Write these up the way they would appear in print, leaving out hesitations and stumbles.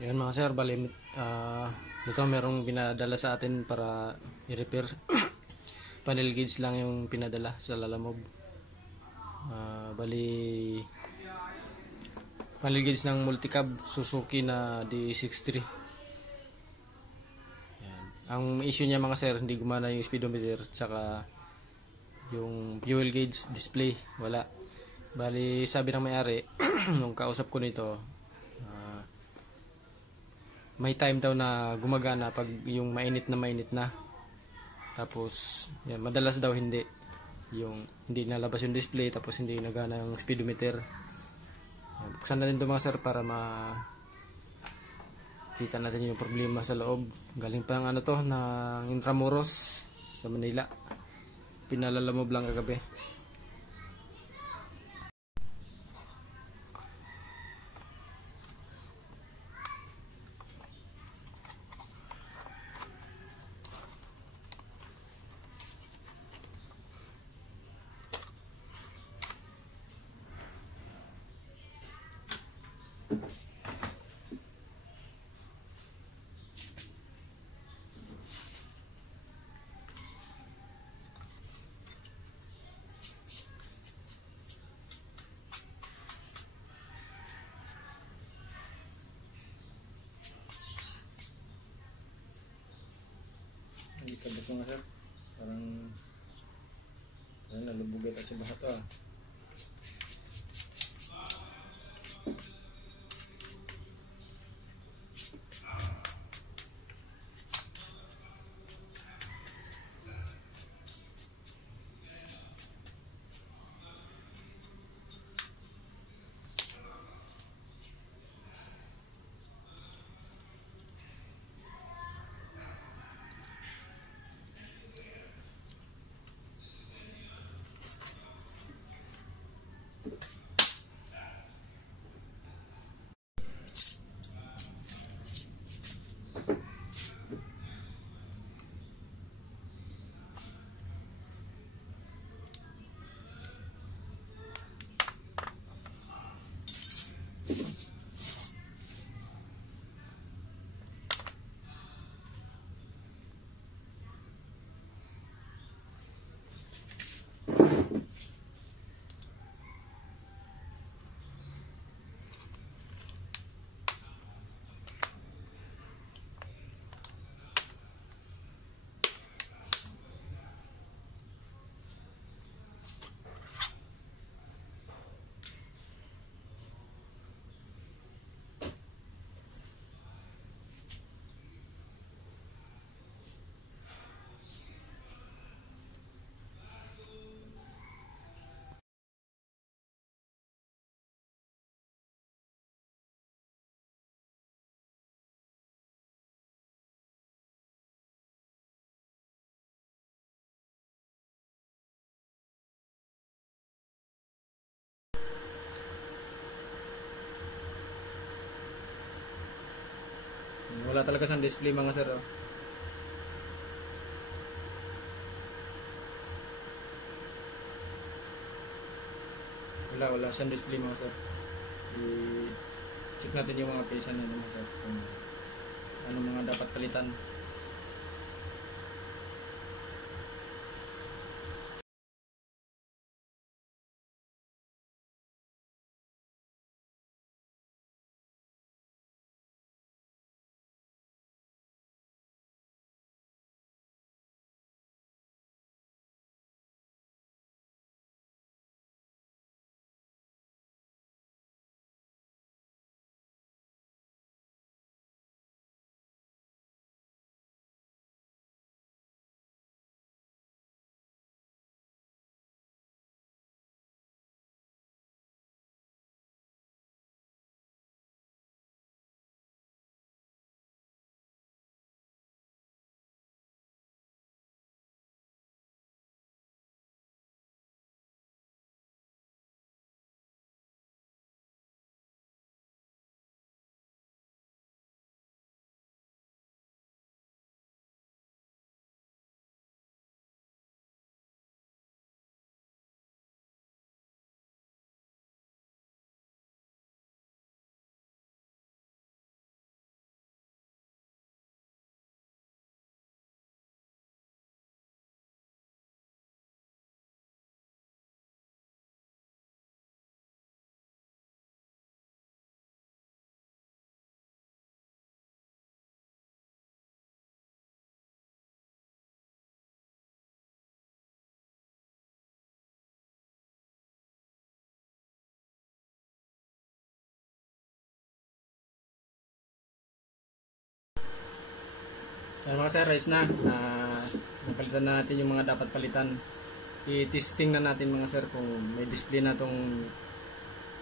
Yan mga sir, bali ito merong pinadala sa atin para i-repair. Panel gauge lang yung pinadala sa Lalamove. Bali panel gauge ng multicab Suzuki na D63. Yan. Ang issue niya mga sir, hindi gumana yung speedometer tsaka yung fuel gauge display, wala. Bali sabi ng may-ari nung kausap ko nito, may time daw na gumagana pag yung mainit na. Tapos yan, madalas daw hindi. Yung hindi nalabas yung display, tapos hindi nagana yung speedometer. Yan, buksan natin ito mga sir para kita natin yung problema sa loob. Galing pa ng ano to, ng Intramuros sa Manila. Pinalalamob lang kagabi. Ikabot mo nga sir, parang nalubog ito sa baha to Wala talaga sa display mga sir. Wala sa display mga sir. I-check natin yung mga pesa na mga sir, kung ano mga dapat palitan. Yan mga sir, ayos na. Napalitan na natin yung mga dapat palitan. I-testing na natin mga sir kung may display na tong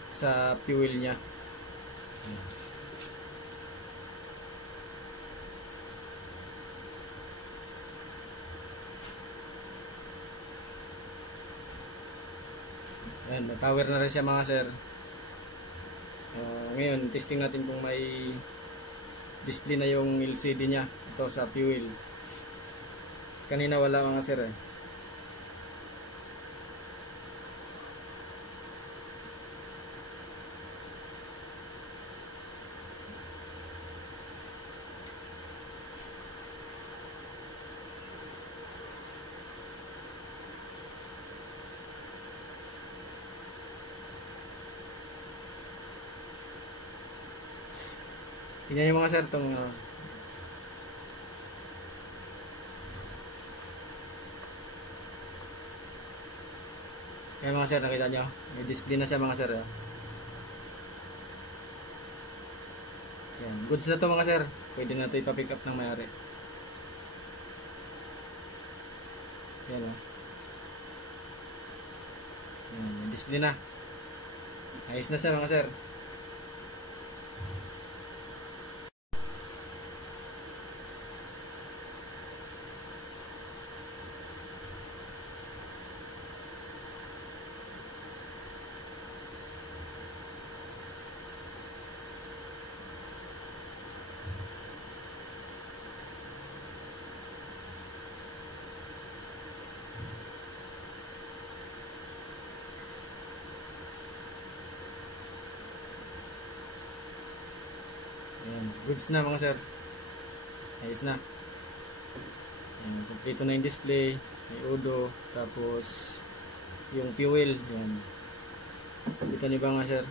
sa fuel niya. Ayan, may power na rin siya mga sir. Ngayon, testing natin kung may display na yung LCD niya. Ito sa fuel. Kanina wala mga sir eh. Tingnan nyo mga sir itong yan mga sir, nakita nyo may display na siya mga sir eh. Yan, goods na to mga sir, pwede na ito ipapick up ng mayari. Yan o yan, may display na, ayos na siya mga sir. Ayan, goods na mga sir, ayos na. Ayan, kompleto na yung display, may udo, tapos yung fuel. Ayan, dito nyo ba nga sir?